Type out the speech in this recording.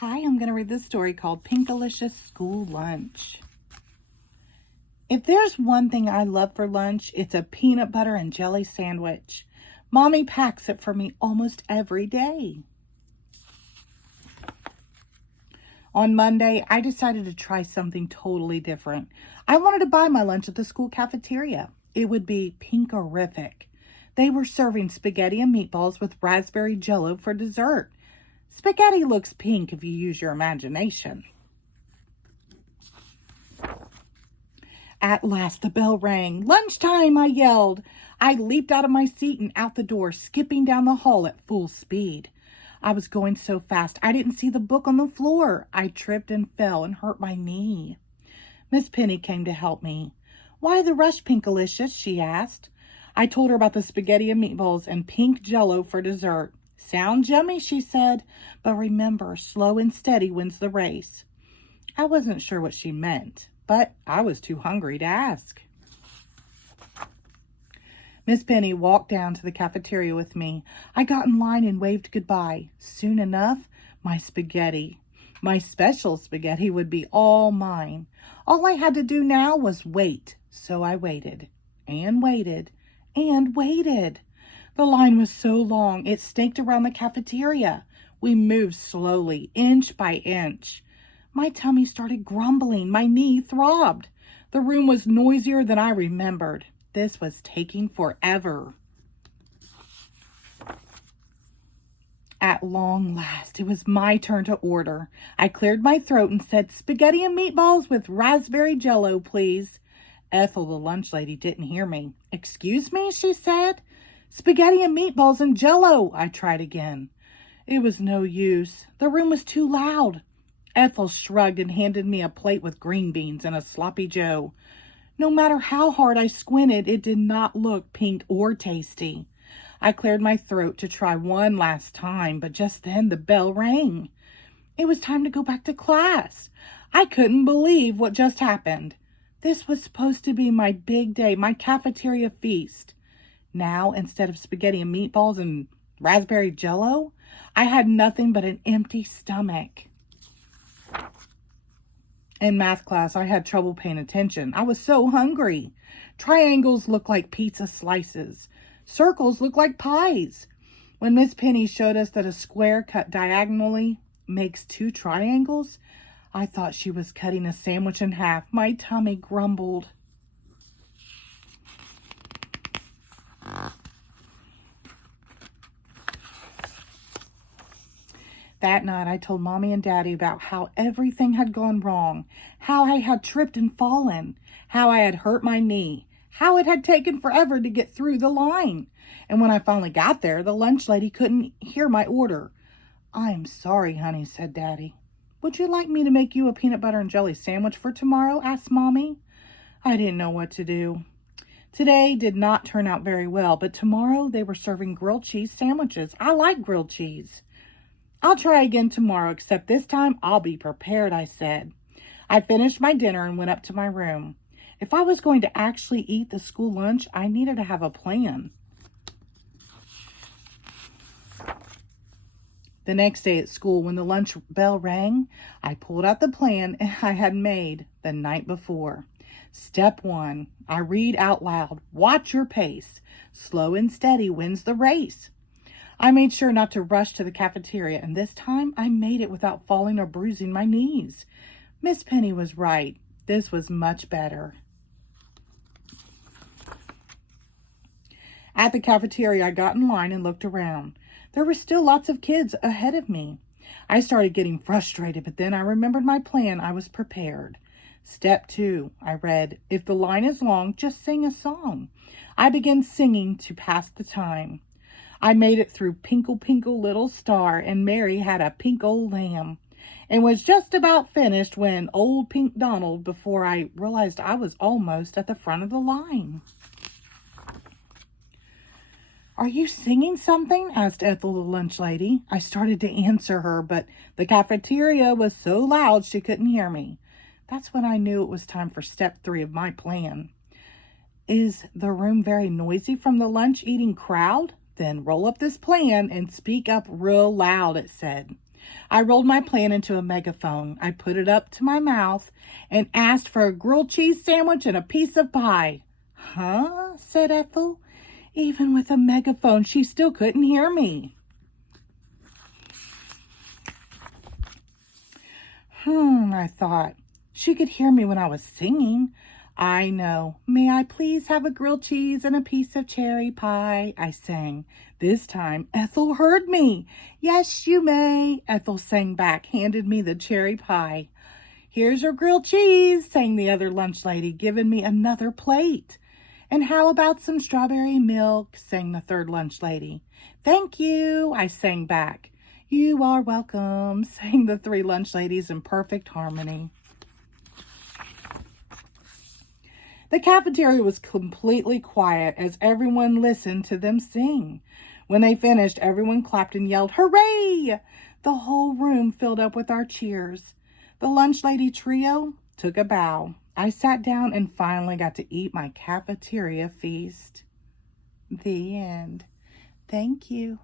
Hi, I'm going to read this story called Pinkalicious School Lunch. If there's one thing I love for lunch, it's a peanut butter and jelly sandwich. Mommy packs it for me almost every day. On Monday, I decided to try something totally different. I wanted to buy my lunch at the school cafeteria. It would be pinkerific. They were serving spaghetti and meatballs with raspberry jello for dessert. Spaghetti looks pink if you use your imagination. At last the bell rang. Lunchtime, I yelled. I leaped out of my seat and out the door, skipping down the hall at full speed. I was going so fast I didn't see the book on the floor. I tripped and fell and hurt my knee. Miss Penny came to help me. Why the rush, Pinkalicious? She asked. I told her about the spaghetti and meatballs and pink jello for dessert. Sounds yummy, she said, but remember, slow and steady wins the race. I wasn't sure what she meant, but I was too hungry to ask. Miss Penny walked down to the cafeteria with me. I got in line and waved goodbye. Soon enough, my special spaghetti would be all mine. All I had to do now was wait. So I waited and waited and waited. The line was so long, it snaked around the cafeteria. We moved slowly, inch by inch. My tummy started grumbling. My knee throbbed. The room was noisier than I remembered. This was taking forever. At long last, it was my turn to order. I cleared my throat and said, "Spaghetti and meatballs with raspberry jello, please." Ethel, the lunch lady, didn't hear me. "Excuse me," she said. "Spaghetti and meatballs and jello," I tried again. It was no use. The room was too loud. Ethel shrugged and handed me a plate with green beans and a sloppy joe. No matter how hard I squinted, it did not look pink or tasty. I cleared my throat to try one last time, but just then the bell rang. It was time to go back to class. I couldn't believe what just happened. This was supposed to be my big day, my cafeteria feast. Now, instead of spaghetti and meatballs and raspberry jello, I had nothing but an empty stomach. In math class, I had trouble paying attention. I was so hungry. Triangles look like pizza slices. Circles look like pies. When Miss Penny showed us that a square cut diagonally makes two triangles, I thought she was cutting a sandwich in half. My tummy grumbled. That night, I told Mommy and Daddy about how everything had gone wrong, how I had tripped and fallen, how I had hurt my knee, how it had taken forever to get through the line. And when I finally got there, the lunch lady couldn't hear my order. "I'm sorry, honey," said Daddy. "Would you like me to make you a peanut butter and jelly sandwich for tomorrow?" asked Mommy. I didn't know what to do. Today did not turn out very well, but tomorrow they were serving grilled cheese sandwiches. I like grilled cheese. "I'll try again tomorrow, except this time I'll be prepared," I said. I finished my dinner and went up to my room. If I was going to actually eat the school lunch, I needed to have a plan. The next day at school, when the lunch bell rang, I pulled out the plan I had made the night before. Step 1, I read out loud, "Watch your pace. Slow and steady wins the race." I made sure not to rush to the cafeteria, and this time I made it without falling or bruising my knees. Miss Penny was right. This was much better. At the cafeteria, I got in line and looked around. There were still lots of kids ahead of me. I started getting frustrated, but then I remembered my plan. I was prepared. Step 2, I read, "If the line is long, just sing a song." I began singing to pass the time. I made it through "Pinkle, Pinkle, Little Star," and "Mary Had a Pink Old Lamb," and was just about finished when old Pink Donald, before I realized I was almost at the front of the line. "Are you singing something?" asked Ethel, the lunch lady. I started to answer her, but the cafeteria was so loud she couldn't hear me. That's when I knew it was time for step 3 of my plan. "Is the room very noisy from the lunch eating crowd? Then roll up this plan and speak up real loud," it said. I rolled my plan into a megaphone. I put it up to my mouth and asked for a grilled cheese sandwich and a piece of pie. Huh? Said Ethel. Even with a megaphone, she still couldn't hear me. I thought. She could hear me when I was singing. I know. May I please have a grilled cheese and a piece of cherry pie? I sang. This time, Ethel heard me. Yes, you may, Ethel sang back, handed me the cherry pie. Here's your grilled cheese, sang the other lunch lady, giving me another plate. And how about some strawberry milk, sang the third lunch lady. Thank you, I sang back. You are welcome, sang the three lunch ladies in perfect harmony. The cafeteria was completely quiet as everyone listened to them sing. When they finished, everyone clapped and yelled, "Hooray!" The whole room filled up with our cheers. The lunch lady trio took a bow. I sat down and finally got to eat my cafeteria feast. The end. Thank you.